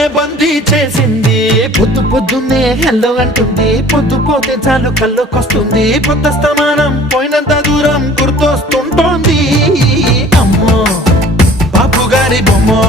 నన్నే బందీ చేసింది. పొద్దు పొద్దున్నే హెల్లో అంటుంది, పొద్దు పోతే చాలు కళ్ళొకొస్తుంది. పొద్దస్తమానం పోయినంత దూరం గుర్తొస్తుంటోంది. అమ్మో బాపు గారి బొమ్మో